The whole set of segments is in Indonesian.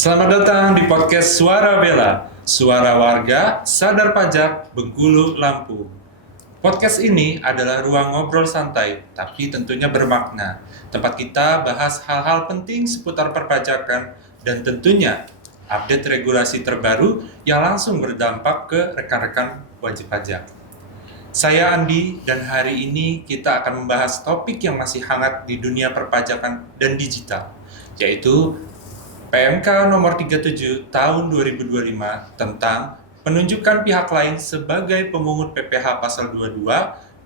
Selamat datang di podcast Suara Bela, suara warga sadar pajak Bengkulu, Lampung. Podcast ini adalah ruang ngobrol santai, tapi tentunya bermakna. Tempat kita bahas hal-hal penting seputar perpajakan dan tentunya update regulasi terbaru yang langsung berdampak ke rekan-rekan wajib pajak. Saya Andi dan hari ini kita akan membahas topik yang masih hangat di dunia perpajakan dan digital, yaitu PMK nomor 37 tahun 2025 tentang penunjukan pihak lain sebagai pemungut PPh pasal 22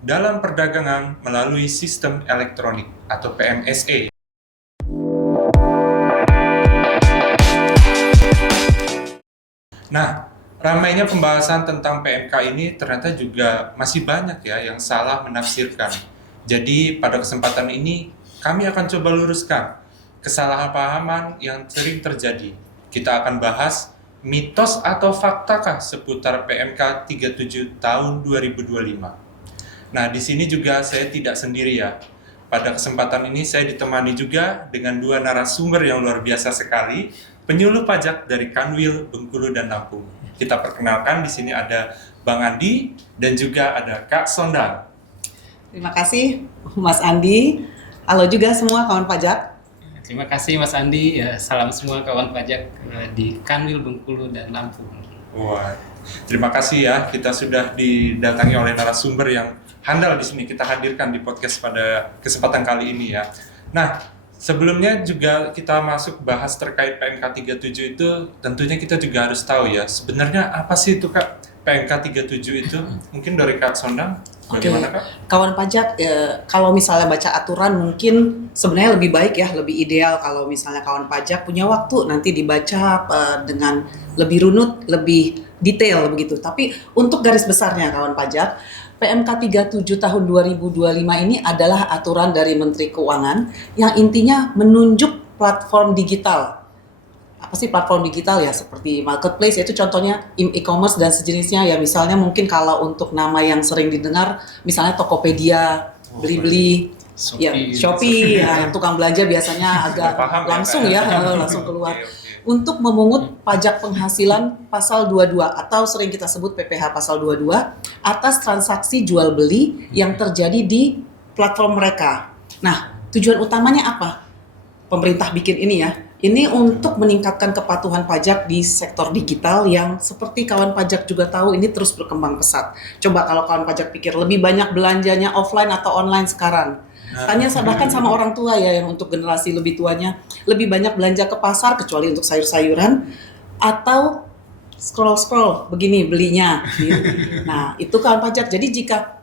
dalam perdagangan melalui sistem elektronik atau PMSE. Nah, ramainya pembahasan tentang PMK ini ternyata juga masih banyak ya yang salah menafsirkan. Jadi pada kesempatan ini kami akan coba luruskan kesalahpahaman yang sering terjadi. Kita akan bahas mitos atau faktakah seputar PMK 37 tahun 2025. Nah, di sini juga saya tidak sendiri ya. Pada kesempatan ini saya ditemani juga dengan dua narasumber yang luar biasa sekali, penyuluh pajak dari Kanwil, Bengkulu, dan Lampung. Kita perkenalkan, di sini ada Bang Andi dan juga ada Kak Sondang. Terima kasih Mas Andi. Halo juga semua kawan pajak. Terima kasih Mas Andi. Ya, salam semua kawan pajak di Kanwil, Bengkulu, dan Lampung. Wah, terima kasih ya. Kita sudah didatangi oleh narasumber yang handal di sini kita hadirkan di podcast pada kesempatan kali ini ya. Nah, sebelumnya juga kita masuk bahas terkait PMK 37 itu, tentunya kita juga harus tahu ya, sebenarnya apa sih itu Kak PMK 37 itu? Mungkin dari Kak Sondang, bagaimana Kak? Kawan pajak, kalau misalnya baca aturan mungkin sebenarnya lebih baik ya, lebih ideal kalau misalnya kawan pajak punya waktu nanti dibaca dengan lebih runut, lebih detail begitu. Tapi untuk garis besarnya kawan pajak, PMK 37 tahun 2025 ini adalah aturan dari Menteri Keuangan yang intinya menunjuk platform digital. Apa sih platform digital ya? Seperti marketplace, yaitu contohnya e-commerce dan sejenisnya ya. Misalnya mungkin kalau untuk nama yang sering didengar, misalnya Tokopedia, Blibli, Shopee, ya, yang tukang belanja biasanya agak langsung ya, langsung keluar. Untuk memungut pajak penghasilan pasal 22 atau sering kita sebut PPh pasal 22 atas transaksi jual beli yang terjadi di platform mereka. Nah, tujuan utamanya apa? Pemerintah bikin ini ya. Ini untuk meningkatkan kepatuhan pajak di sektor digital yang seperti kawan pajak juga tahu ini terus berkembang pesat. Coba kalau kawan pajak pikir lebih banyak belanjanya offline atau online sekarang. Tanya bahkan sama orang tua ya, yang untuk generasi lebih tuanya lebih banyak belanja ke pasar kecuali untuk sayur-sayuran atau scroll begini belinya. Nah itu kawan pajak. Jadi jika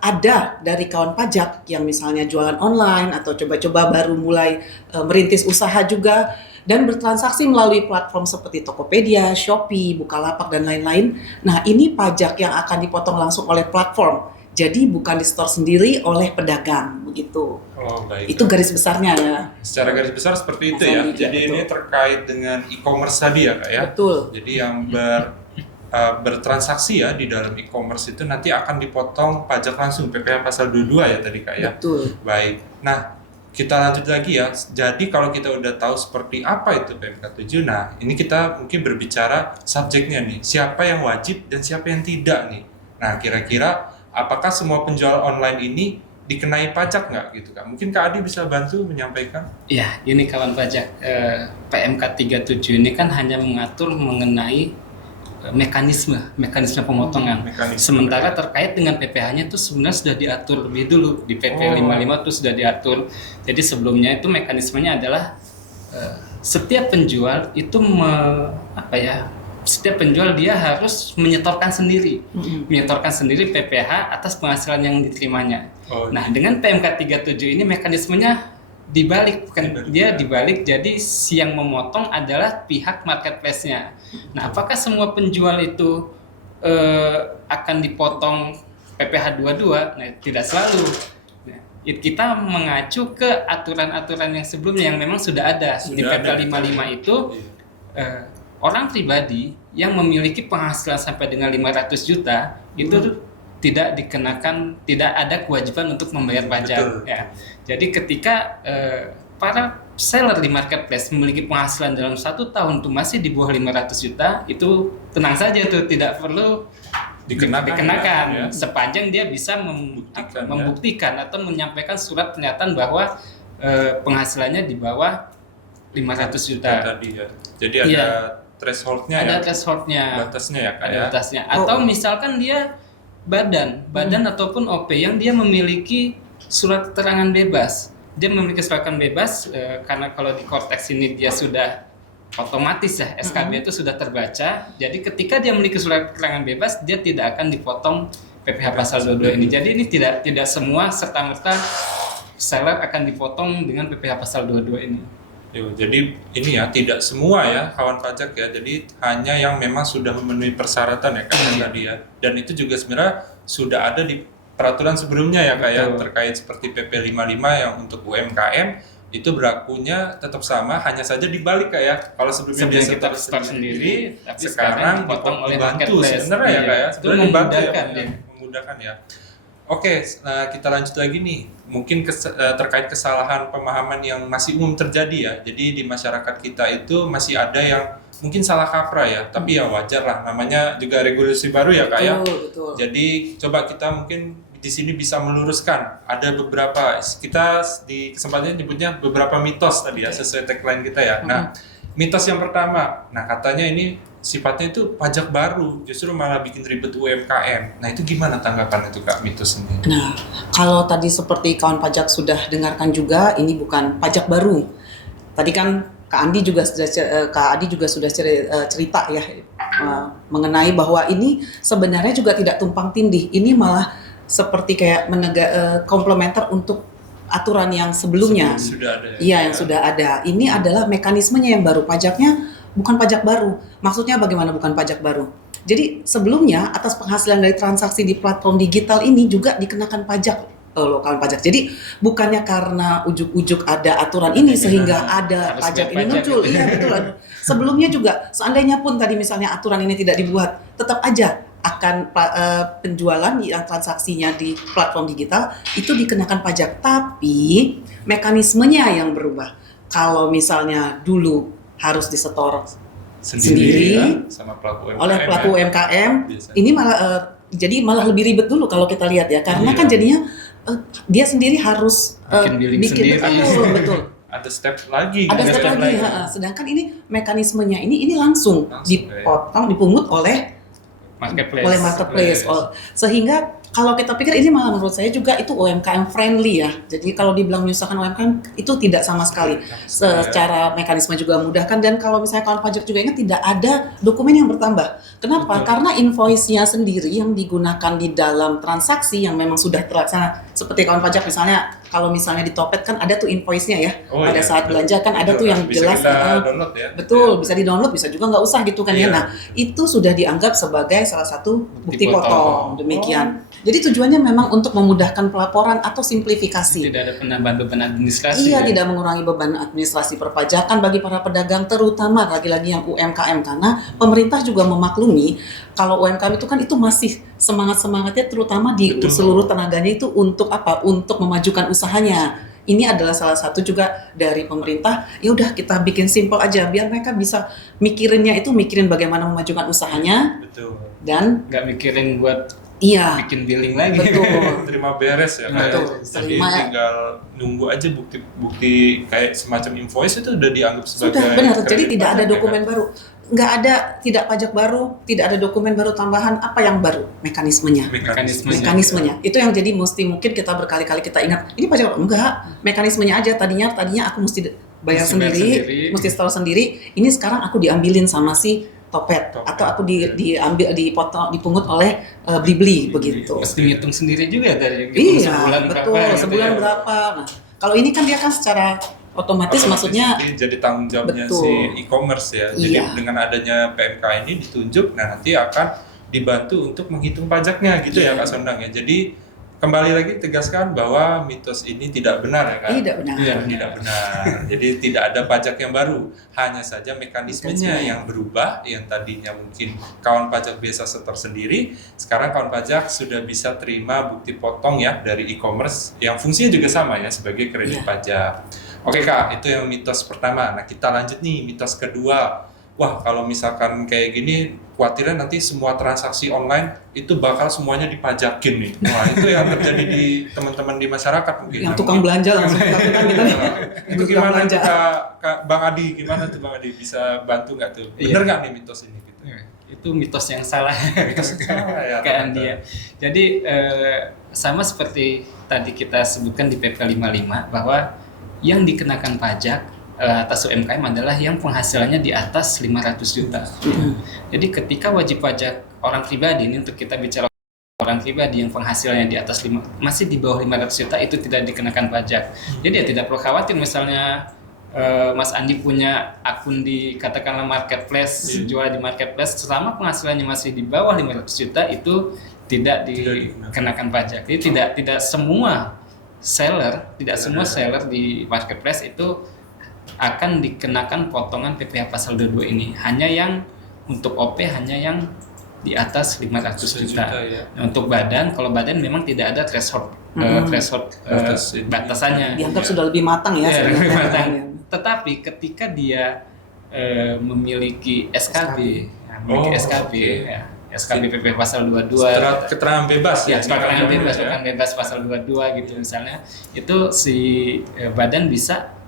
ada dari kawan pajak yang misalnya jualan online atau coba-coba baru mulai merintis usaha juga dan bertransaksi melalui platform seperti Tokopedia, Shopee, Bukalapak dan lain-lain. Nah ini pajak yang akan dipotong langsung oleh platform. Jadi bukan di store sendiri oleh pedagang begitu. Oh, baik. Itu garis besarnya ya. Secara garis besar seperti itu ya. Jadi betul. ini terkait dengan e-commerce tadi ya Kak ya. Betul. Jadi yang bertransaksi ya di dalam e-commerce itu nanti akan dipotong pajak langsung PPh pasal 22 ya tadi Kak ya. Betul. Baik. Nah, kita lanjut lagi ya. Jadi kalau kita udah tahu seperti apa itu PMK 7, nah ini kita mungkin berbicara subjeknya nih. Siapa yang wajib dan siapa yang tidak nih. Nah, kira-kira apakah semua penjual online ini dikenai pajak nggak gitu Kak? Mungkin Kak Adi bisa bantu menyampaikan? Ya, ini kawan pajak. PMK 37 ini kan hanya mengatur mengenai mekanisme pemotongan. Sementara terkait dengan PPh-nya itu sebenarnya sudah diatur lebih dulu di PP 55 itu sudah diatur. Jadi sebelumnya itu mekanismenya adalah setiap penjual itu setiap penjual dia harus menyetorkan sendiri PPh atas penghasilan yang diterimanya. Nah, dengan PMK 37 ini mekanismenya dibalik, dibalik. Jadi yang memotong adalah pihak marketplace-nya. Nah, apakah semua penjual itu akan dipotong PPh 22? Nah, tidak selalu. Nah, kita mengacu ke aturan-aturan yang sebelumnya yang memang sudah ada di PP 55 itu. Orang pribadi yang memiliki penghasilan sampai dengan 500 juta itu tidak dikenakan, tidak ada kewajiban untuk membayar pajak. Ya. Jadi ketika para seller di marketplace memiliki penghasilan dalam 1 tahun tuh masih di bawah 500 juta, itu tenang saja tuh, tidak perlu dikenakan ya. sepanjang dia bisa membuktikan atau menyampaikan surat pernyataan bahwa penghasilannya di bawah 500 juta. Tadi ya. Jadi ada thresholdnya ya. Ada thresholdnya. Batasnya ya, Ada batasnya. Atau misalkan dia badan ataupun OP yang dia memiliki surat keterangan bebas. Dia memiliki surat keterangan bebas karena kalau di Cortex ini dia sudah otomatis ya, SKB itu sudah terbaca. Jadi ketika dia memiliki surat keterangan bebas, dia tidak akan dipotong PPh pasal 22 ini. Jadi ini tidak semua serta-merta seller akan dipotong dengan PPh pasal 22 ini. Jadi ini ya, tidak semua ya kawan pajak ya. Jadi hanya yang memang sudah memenuhi persyaratan ya tadi ya. Dan itu juga sebenarnya sudah ada di peraturan sebelumnya ya kayak terkait seperti PP 55 yang untuk UMKM itu berlakunya tetap sama, hanya saja dibalik kayak kalau sebelumnya dia store sendiri, tapi sekarang dipotong oleh dibantu marketplace. sebenarnya ya kayak Itu memudahkan ya. Memudahkan ya. Oke, nah kita lanjut lagi nih. Mungkin terkait kesalahan pemahaman yang masih umum terjadi ya. Jadi di masyarakat kita itu masih ada yang mungkin salah kaprah ya. Tapi ya wajar lah, namanya juga regulasi baru ya Kak ya. Betul. Jadi coba kita mungkin di sini bisa meluruskan. Ada beberapa, kita di kesempatan ini nyebutnya beberapa mitos tadi ya, sesuai tagline kita ya. Nah, mitos yang pertama, nah katanya ini sifatnya itu pajak baru, justru malah bikin ribet UMKM. Nah itu gimana tanggapan itu Kak, mitos ini? Nah, kalau tadi seperti kawan pajak sudah dengarkan juga, ini bukan pajak baru. Tadi kan Kak Adi juga sudah cerita ya mengenai bahwa ini sebenarnya juga tidak tumpang tindih. Ini malah seperti kayak komplementer untuk aturan yang sebelumnya. Sudah ada. Iya, yang sudah ada. Ini adalah mekanismenya yang baru, pajaknya bukan pajak baru. Maksudnya bagaimana bukan pajak baru? Jadi sebelumnya atas penghasilan dari transaksi di platform digital ini juga dikenakan pajak lokal pajak. Jadi bukannya karena ujuk-ujuk ada aturan ini sehingga ada pajak ini muncul. Iya betul. Sebelumnya juga seandainya pun tadi misalnya aturan ini tidak dibuat, tetap aja akan penjualan yang transaksinya di platform digital itu dikenakan pajak. Tapi mekanismenya yang berubah. Kalau misalnya dulu harus disetor sendiri ya, sama pelaku UMKM, oleh pelaku UMKM, ini malah jadi malah lebih ribet dulu kalau kita lihat ya, karena kan jadinya dia sendiri harus bikin betul. Ada step lagi. Ada step lagi. Sedangkan ini mekanismenya ini langsung dipotong, dipungut oleh marketplace. Sehingga kalau kita pikir ini malah menurut saya juga itu UMKM friendly ya. Jadi kalau dibilang menyusahkan UMKM itu tidak sama sekali. Secara mekanisme juga memudahkan, dan kalau misalnya kawan pajak juga ingat tidak ada dokumen yang bertambah. Kenapa? Betul. Karena invoice-nya sendiri yang digunakan di dalam transaksi yang memang sudah terlaksana. Seperti kawan pajak misalnya kalau misalnya di Topet kan ada tuh invoice-nya ya. Pada saat belanja kan ada tuh yang bisa jelas. Kita download ya. Betul, bisa di-download, bisa juga nggak usah gitu kan ya. Nah, itu sudah dianggap sebagai salah satu bukti potong. Demikian. Jadi tujuannya memang untuk memudahkan pelaporan atau simplifikasi. Tidak ada penambahan beban administrasi. Iya, tidak mengurangi beban administrasi perpajakan bagi para pedagang, terutama lagi-lagi yang UMKM, karena pemerintah juga memaklumi kalau UMKM itu kan itu masih semangat-semangatnya terutama di seluruh tenaganya itu untuk apa? Untuk memajukan usahanya. Ini adalah salah satu juga dari pemerintah. Ya udah kita bikin simple aja biar mereka bisa mikirin bagaimana memajukan usahanya. Betul. Dan nggak mikirin buat bikin billing lagi. Betul. Terima beres ya. Betul. Jadi tinggal nunggu aja bukti kayak semacam invoice itu udah dianggap sebagai. Sudah benar. Jadi tidak ada dokumen baru. Nggak ada, tidak pajak baru, tidak ada dokumen baru tambahan. Apa yang baru? Mekanismenya. Itu yang jadi mungkin kita berkali-kali kita ingat. Ini pajak baru? Enggak. Mekanismenya aja. Tadinya aku mesti bayar sendiri, mesti store sendiri. Ini sekarang aku diambilin sama si Topet. Atau aku dipungut oleh Blibli begitu. Mesti ngitung sendiri juga dari sebulan berapa. Sebulan berapa. Nah, kalau ini kan dia kan secara otomatis maksudnya jadi tanggung jawabnya si e-commerce ya. Jadi dengan adanya PMK ini ditunjuk, nah nanti akan dibantu untuk menghitung pajaknya gitu ya Kak Sondang ya. Jadi kembali lagi tegaskan bahwa mitos ini tidak benar ya Kak? Tidak benar. Tidak benar. Jadi tidak ada pajak yang baru, hanya saja mekanismenya yang berubah. Yang tadinya mungkin kawan pajak biasa setor sendiri, sekarang kawan pajak sudah bisa terima bukti potong ya dari e-commerce yang fungsinya juga sama ya sebagai kredit pajak. Oke Kak, itu yang mitos pertama. Nah kita lanjut nih, mitos kedua. Wah kalau misalkan kayak gini, khawatirnya nanti semua transaksi online itu bakal semuanya dipajakin nih. Wah itu yang terjadi di teman-teman di masyarakat mungkin. Yang tukang belanja langsung ketakutan gitu nih. Itu gimana tuh Kak Bang Adi? Gimana tuh Bang Adi? Bisa bantu nggak tuh? Bener nggak nih mitos ini? Gitu? Itu mitos yang salah. Mitos yang salah ya. Kayak dia. Jadi sama seperti tadi kita sebutkan di PP 55 bahwa yang dikenakan pajak atas UMKM adalah yang penghasilannya di atas 500 juta. Jadi ketika wajib pajak orang pribadi, ini untuk kita bicara orang pribadi yang penghasilannya di atas masih di bawah 500 juta itu tidak dikenakan pajak. Jadi ya tidak perlu khawatir misalnya Mas Andi punya akun di katakanlah marketplace, jual di marketplace, selama penghasilannya masih di bawah 500 juta itu tidak dikenakan pajak. Jadi tidak semua seller di marketplace itu akan dikenakan potongan PPh pasal 22 ini. Hanya yang untuk OP hanya yang di atas 500 juta. Ya. Nah, untuk badan, kalau badan memang tidak ada threshold batasannya. Dianggap sudah lebih matang ya. Ya, lebih matang. Tetapi ketika dia memiliki SKB, SKB PPh pasal 22, keterangan bebas ya, keterangan bebas pasal 22 gitu misalnya, itu si badan bisa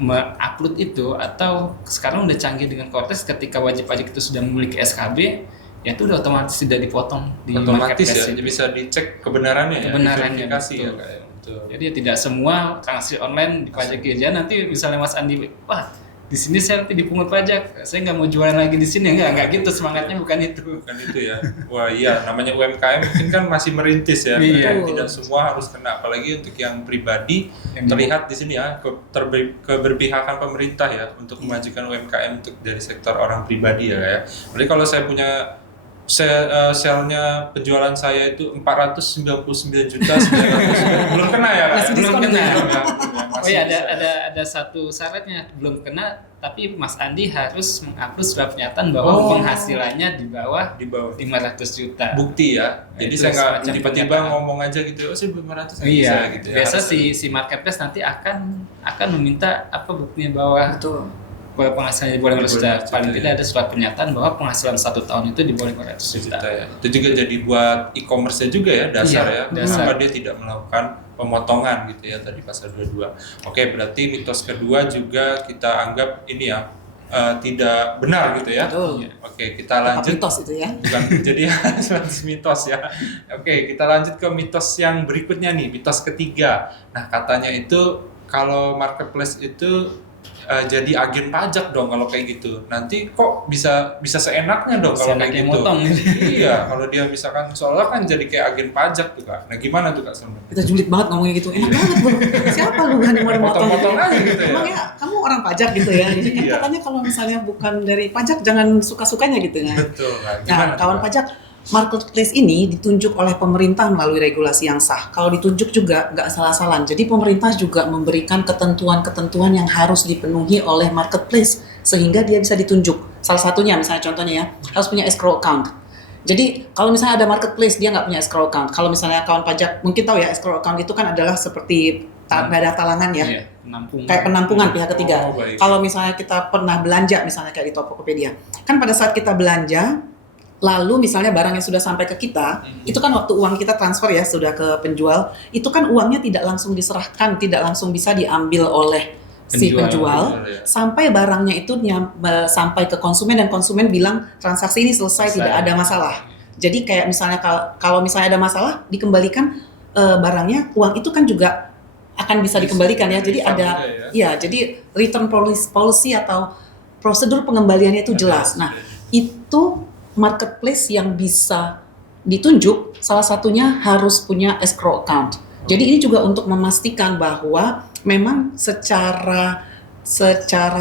mengupload itu, atau sekarang udah canggih dengan Cortex, ketika wajib pajak itu sudah memiliki SKB, ya itu udah otomatis tidak dipotong di otomatis marketplace. Ya, bisa dicek kebenarannya Kebenarannya, ya, betul. Jadi tidak semua transaksi online dipajaki aja. Nanti misalnya Mas Andi, wah di sini saya nanti dipungut pajak, saya nggak mau jualan lagi di sini, nggak gitu, semangatnya bukan itu. Bukan itu ya. Wah iya, namanya UMKM mungkin kan masih merintis ya. Iya. Tidak semua harus kena, apalagi untuk yang pribadi. Terlihat di sini ya keberpihakan pemerintah ya untuk memajukan UMKM untuk dari sektor orang pribadi ya. Jadi kalau saya punya selnya penjualan saya itu 499 juta 900 belum kena ya, Masih belum diskon kena. ya? Oh iya, ada satu syaratnya, belum kena, tapi Mas Andi harus mengupload surat pernyataan bahwa penghasilannya di bawah 500 juta. Bukti ya. Jadi Itu saya nggak semacam tiba-tiba pernyataan. ngomong aja gitu, oh saya 500 Iya, gitu ya. biasa si marketplace nanti akan meminta apa buktinya bahwa Betul. penghasilannya di bawah 500 juta. Paling tidak ada surat pernyataan bahwa penghasilan 1 tahun itu di bawah 500 juta. Ya. Itu juga jadi buat e-commerce-nya juga ya, dasar Iya, ya. dasar. Kenapa dia tidak melakukan pemotongan gitu ya tadi pasal 22. Oke, berarti mitos kedua juga kita anggap ini ya tidak benar gitu ya. Betul. Oke, kita lanjut. Mitos itu ya. Bukan jadi mitos ya. Oke, kita lanjut ke mitos yang berikutnya nih, mitos ketiga. Nah, katanya itu kalau marketplace itu jadi agen pajak dong kalau kayak gitu. Nanti kok bisa seenaknya dong kalau kayak gitu. Motong. Iya, kalau dia misalkan soalnya kan jadi kayak agen pajak tuh Kak. Nah, gimana tuh Kak sebenarnya? Kita julid banget ngomongnya gitu. Enak banget bro. Siapa lu yang mau dimotong? Potong-potong aja gitu ya. Emang ya kamu orang pajak gitu ya. Jadi kan Iya. katanya kalau misalnya bukan dari pajak jangan suka-sukanya gitu ya. Betul. Nah, Nah, gimana kawan tuh, Kak? pajak, marketplace ini ditunjuk oleh pemerintah melalui regulasi yang sah. Kalau ditunjuk juga nggak salah-salah. Jadi pemerintah juga memberikan ketentuan-ketentuan yang harus dipenuhi oleh marketplace sehingga dia bisa ditunjuk. Salah satunya, misalnya contohnya ya, harus punya escrow account. Jadi kalau misalnya ada marketplace dia nggak punya escrow account. Kalau misalnya kawan pajak mungkin tahu ya, escrow account itu kan adalah seperti dana talangan ya. Iya, penampungan. Kayak penampungan pihak ketiga. Oh, baik. Kalau misalnya kita pernah belanja, misalnya kayak di Tokopedia, kan pada saat kita belanja, lalu misalnya barang yang sudah sampai ke kita, itu kan waktu uang kita transfer ya sudah ke penjual, itu kan uangnya tidak langsung diserahkan, tidak langsung bisa diambil oleh si penjual, ya. sampai barangnya itu sampai ke konsumen dan konsumen bilang transaksi ini selesai, tidak ada masalah. Jadi kayak misalnya kalau misalnya ada masalah dikembalikan barangnya, uang itu kan juga akan bisa dikembalikan ya. Jadi ada ya, jadi return policy atau prosedur pengembaliannya itu jelas. Nah, itu marketplace yang bisa ditunjuk salah satunya harus punya escrow account. Jadi ini juga untuk memastikan bahwa memang secara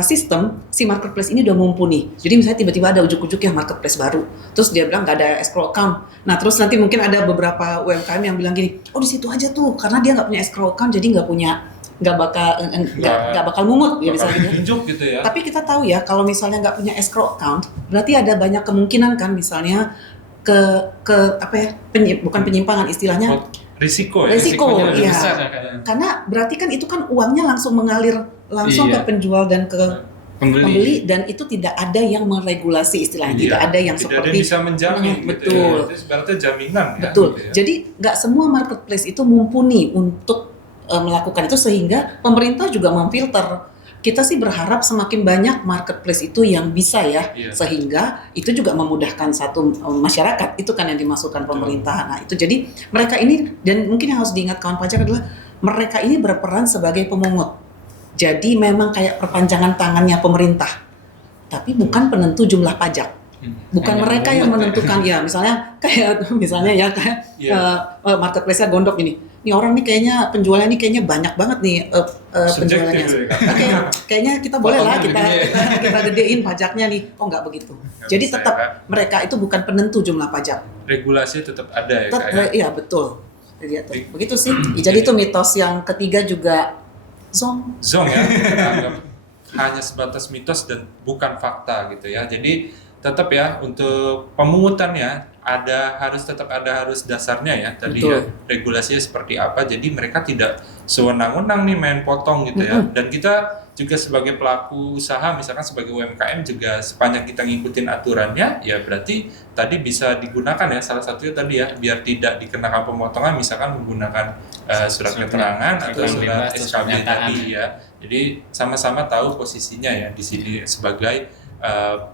sistem si marketplace ini udah mumpuni. Jadi misalnya tiba-tiba ada ujuk-ujuk yang marketplace baru, terus dia bilang nggak ada escrow account. Nah terus nanti mungkin ada beberapa UMKM yang bilang gini, oh di situ aja tuh karena dia nggak punya escrow account jadi nggak bakal mungut ya misalnya gitu ya. Tapi kita tahu ya kalau misalnya nggak punya escrow account berarti ada banyak kemungkinan kan misalnya ke apa ya bukan penyimpangan istilahnya risiko iya besar, ya, karena berarti kan itu kan uangnya langsung mengalir langsung ke penjual dan ke pembeli, pembeli. dan itu tidak ada yang meregulasi istilahnya, tidak ada yang tidak seperti ada yang bisa menjamin gitu betul. ya. Itu sebenarnya jaminan ya. Betul. Gitu ya. Jadi nggak semua marketplace itu mumpuni untuk melakukan itu, sehingga pemerintah juga memfilter. Kita sih berharap semakin banyak marketplace itu yang bisa ya, sehingga itu juga memudahkan satu masyarakat. Itu kan yang dimasukkan pemerintah. Nah itu jadi mereka ini, dan mungkin yang harus diingat kawan pajak adalah mereka ini berperan sebagai pemungut. Jadi memang kayak perpanjangan tangannya pemerintah, tapi bukan penentu jumlah pajak. Bukan hanya mereka yang menentukan ya, misalnya marketplace-nya gondok ini. Nih orang nih kayaknya penjualnya nih kayaknya banyak banget nih penjualannya. Oke, kayaknya kita boleh lah kita gedein pajaknya nih. Oh nggak begitu. Jadi tetap mereka itu bukan penentu jumlah pajak. Regulasi tetap ada ya. Iya betul. Begitu sih. Jadi itu mitos yang ketiga juga zong ya. Kita anggap hanya sebatas mitos dan bukan fakta gitu ya. Jadi tetap ya untuk pemungutannya harus dasarnya ya tadi. Betul. Ya regulasinya seperti apa, jadi mereka tidak sewenang-wenang nih main potong gitu ya. Dan kita juga sebagai pelaku usaha, misalkan sebagai UMKM juga sepanjang kita ngikutin aturannya ya berarti tadi bisa digunakan ya, salah satunya tadi ya biar tidak dikenakan pemotongan, misalkan menggunakan surat keterangan atau surat SKB tadi ya. Jadi sama-sama tahu posisinya ya di sini sebagai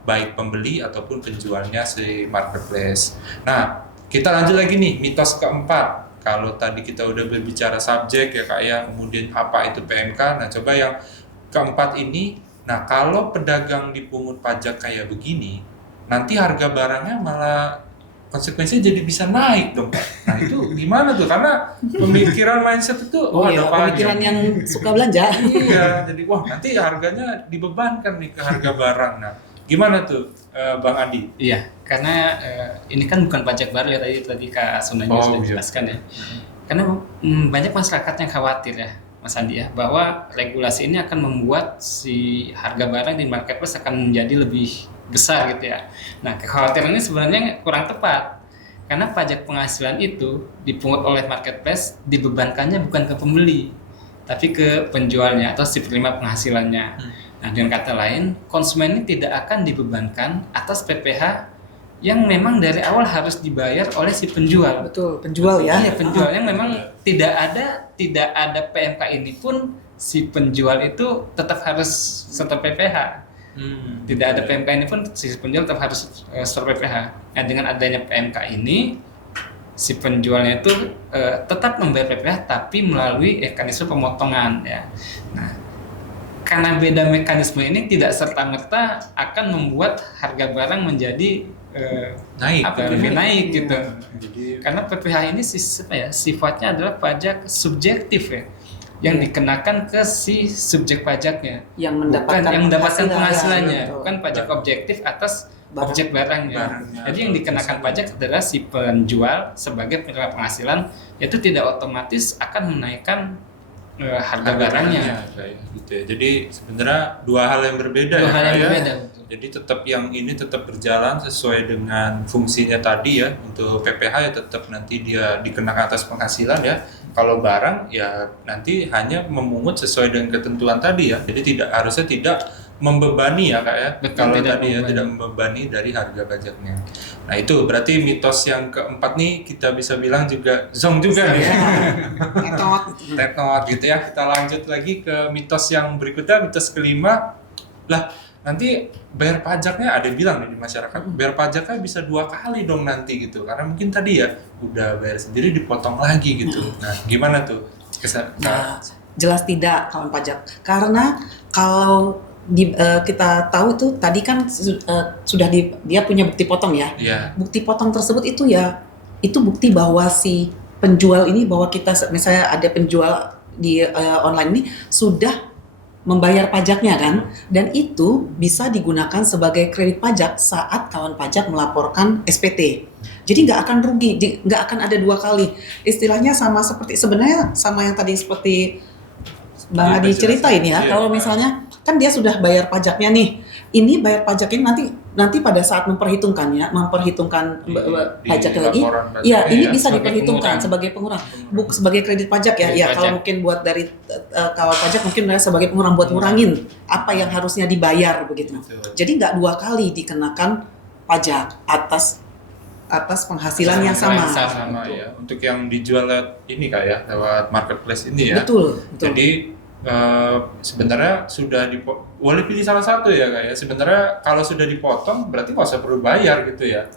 baik pembeli ataupun penjualnya si marketplace. Nah, kita lanjut lagi nih mitos keempat. Kalau tadi kita udah berbicara subjek ya Kak ya, kemudian apa itu PMK. Nah, coba yang keempat ini. Nah, kalau pedagang dipungut pajak kayak begini, nanti harga barangnya malah konsekuensinya jadi bisa naik dong Kak. Nah, itu gimana tuh? Karena pemikiran mindset itu pemikiran yang suka belanja. Iya, jadi wah nanti harganya dibebankan nih ke harga barang. Nah, gimana tuh Bang Adi? Iya, karena ini kan bukan pajak baru ya, tadi Kak Sunanya sudah jelaskan ya. Karena banyak masyarakat yang khawatir ya, Mas Andi ya, bahwa regulasi ini akan membuat si harga barang di marketplace akan menjadi lebih besar gitu ya. Nah, kekhawatiran ini sebenarnya kurang tepat. Karena pajak penghasilan itu dipungut oleh marketplace dibebankannya bukan ke pembeli, tapi ke penjualnya atau si penerima penghasilannya. Nah, dengan kata lain, konsumen ini tidak akan dibebankan atas PPh yang memang dari awal harus dibayar oleh si penjual. Betul, penjual ya. Iya, penjual yang memang tidak ada PMK ini pun si penjual itu tetap harus setor PPh. Tidak ada PMK ini pun si penjual tetap harus setor PPh. Nah, dengan adanya PMK ini si penjualnya itu tetap membayar PPh tapi melalui mekanisme pemotongan ya. Nah, karena beda mekanisme ini tidak serta-merta akan membuat harga barang menjadi lebih naik gitu. Jadi, karena PPh ini sifatnya adalah pajak subjektif ya, yang dikenakan ke si subjek pajaknya, yang mendapatkan penghasilannya, bukan pajak objektif atas objek barangnya. Jadi yang dikenakan pajak adalah si penjual sebagai penerima penghasilan, yaitu tidak otomatis akan menaikkan harga barangnya. Gitu ya. Jadi sebenarnya dua hal yang berbeda. Jadi tetap yang ini tetap berjalan sesuai dengan fungsinya tadi ya. Untuk PPh ya tetap nanti dia dikenakan atas penghasilan ya. Kalau barang ya nanti hanya memungut sesuai dengan ketentuan tadi ya. Jadi harusnya tidak membebani ya Kak ya. Kalau tadi ya tidak membebani dari harga pajaknya. Nah itu berarti mitos yang keempat nih kita bisa bilang juga zong juga nih. Tetot gitu ya. Kita lanjut lagi ke mitos yang berikutnya, mitos kelima. Lah nanti bayar pajaknya, ada bilang nih di masyarakat, bayar pajaknya bisa 2 kali dong nanti gitu. Karena mungkin tadi ya udah bayar sendiri dipotong lagi gitu. Nah gimana tuh? Nah, jelas tidak kawan pajak. Karena kalau kita tahu itu tadi kan sudah dia punya bukti potong ya. Bukti potong tersebut itu bukti bahwa si penjual ini, bahwa kita misalnya ada penjual di online ini sudah membayar pajaknya kan, dan itu bisa digunakan sebagai kredit pajak saat kawan pajak melaporkan SPT. Jadi nggak akan rugi, nggak akan ada 2 kali. Istilahnya sebenarnya sama yang tadi seperti Bang Adi ceritain ya. Kalau misalnya kan dia sudah bayar pajaknya nih. Ini bayar pajaknya nanti pada saat memperhitungkan pajaknya lagi. Ya, ini bisa diperhitungkan sebagai pengurang, sebagai kredit pajak ya. Ya, kalau mungkin buat dari kawal pajak mungkin sebagai pengurang buat ngurangin apa yang harusnya dibayar begitu. Jadi nggak 2 kali dikenakan pajak atas penghasilan yang sama. Ya. Untuk yang dijual ini kayak lewat marketplace ini ya. Betul. Jadi sebenarnya sudah boleh pilih salah satu ya kayak. Sebenarnya kalau sudah dipotong berarti nggak usah perlu bayar gitu ya.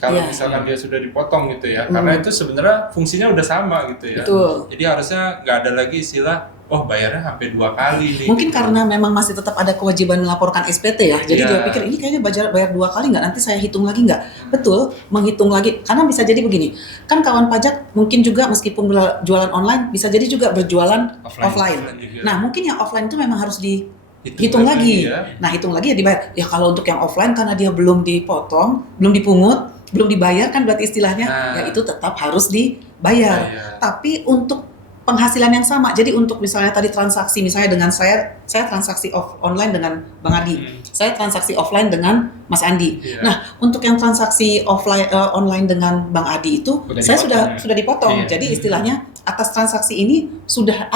Kalau misalkan dia sudah dipotong gitu ya, karena itu sebenarnya fungsinya udah sama gitu ya. Betul. Jadi harusnya nggak ada lagi istilah bayarnya sampai 2 kali nih. Mungkin karena memang masih tetap ada kewajiban melaporkan SPT ya. Jadi dia pikir ini kayaknya bayar 2 kali nggak, nanti saya hitung lagi nggak. Betul, menghitung lagi. Karena bisa jadi begini, kan kawan pajak mungkin juga meskipun jualan online, bisa jadi juga berjualan offline. Nah mungkin yang offline itu memang harus dihitung lagi. Ya. Nah hitung lagi ya dibayar. Ya kalau untuk yang offline karena dia belum dipotong, belum dipungut, belum dibayar kan berarti istilahnya, ya itu tetap harus dibayar. Tapi untuk penghasilan yang sama. Jadi untuk misalnya tadi transaksi misalnya dengan saya transaksi online dengan Bang Adi. Saya transaksi offline dengan Mas Andi. Nah, untuk yang transaksi online dengan Bang Adi itu saya sudah dipotong. Jadi istilahnya atas transaksi ini sudah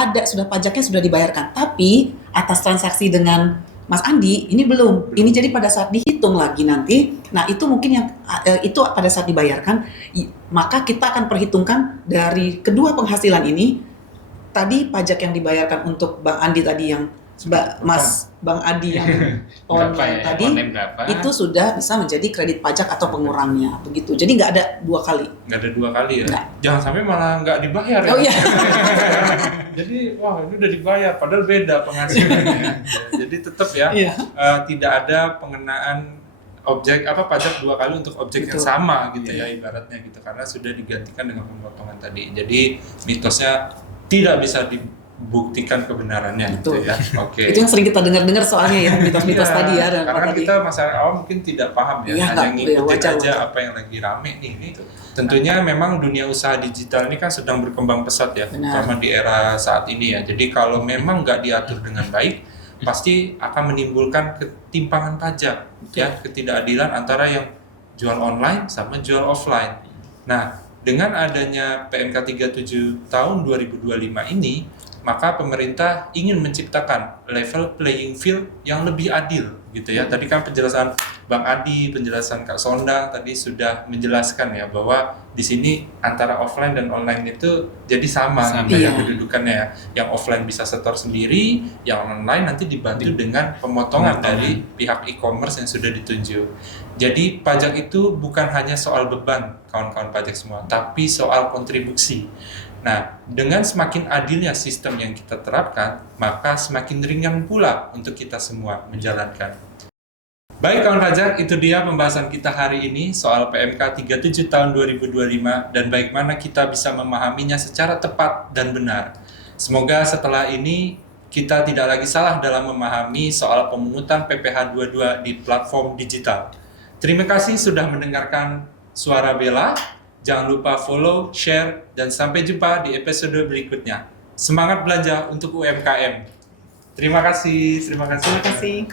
pajaknya sudah dibayarkan. Tapi atas transaksi dengan Mas Andi ini belum. Ini jadi pada saat dihitung lagi nanti, nah itu mungkin yang itu pada saat dibayarkan, maka kita akan perhitungkan dari kedua penghasilan ini. Tadi pajak yang dibayarkan untuk Bang Andi tadi yang Bang Adi yang online tadi itu sudah bisa menjadi kredit pajak atau pengurangnya begitu. Jadi nggak ada 2 kali. Nggak ada 2 kali ya. Nggak. Jangan sampai malah nggak dibayar ya. Oh iya. Jadi ini udah dibayar padahal beda penghasilannya. Jadi tetap ya tidak ada pengenaan pajak 2 kali untuk objek yang sama gitu ya ibaratnya gitu, karena sudah digantikan dengan pemotongan tadi. Jadi mitosnya tidak bisa dibuktikan kebenarannya gitu ya. Oke. Itu yang sering kita dengar soalnya ya mitos-mitos tadi ya. Karena kita masyarakat awam mungkin tidak paham hanya ngikutin aja apa yang lagi rame nih. Tentunya memang dunia usaha digital ini kan sedang berkembang pesat ya, terutama di era saat ini ya. Jadi kalau memang nggak diatur dengan baik, pasti akan menimbulkan ketimpangan pajak ya, ketidakadilan antara yang jual online sama jual offline. Nah, dengan adanya PMK 37 tahun 2025 ini, maka pemerintah ingin menciptakan level playing field yang lebih adil gitu ya. Tadi kan penjelasan Bang Adi, penjelasan Kak Sonda tadi sudah menjelaskan ya bahwa di sini antara offline dan online itu jadi sama gitu ya kedudukannya ya. Yang offline bisa setor sendiri, yang online nanti dibantu dengan pemotongan dari pihak e-commerce yang sudah ditunjuk. Jadi pajak itu bukan hanya soal beban kawan-kawan pajak semua, tapi soal kontribusi. Nah, dengan semakin adilnya sistem yang kita terapkan, maka semakin ringan pula untuk kita semua menjalankan. Baik kawan pajak, itu dia pembahasan kita hari ini soal PMK 37 tahun 2025 dan bagaimana kita bisa memahaminya secara tepat dan benar. Semoga setelah ini kita tidak lagi salah dalam memahami soal pemungutan PPh 22 di platform digital. Terima kasih sudah mendengarkan Suara Bella. Jangan lupa follow, share, dan sampai jumpa di episode berikutnya. Semangat belanja untuk UMKM. Terima kasih. Terima kasih.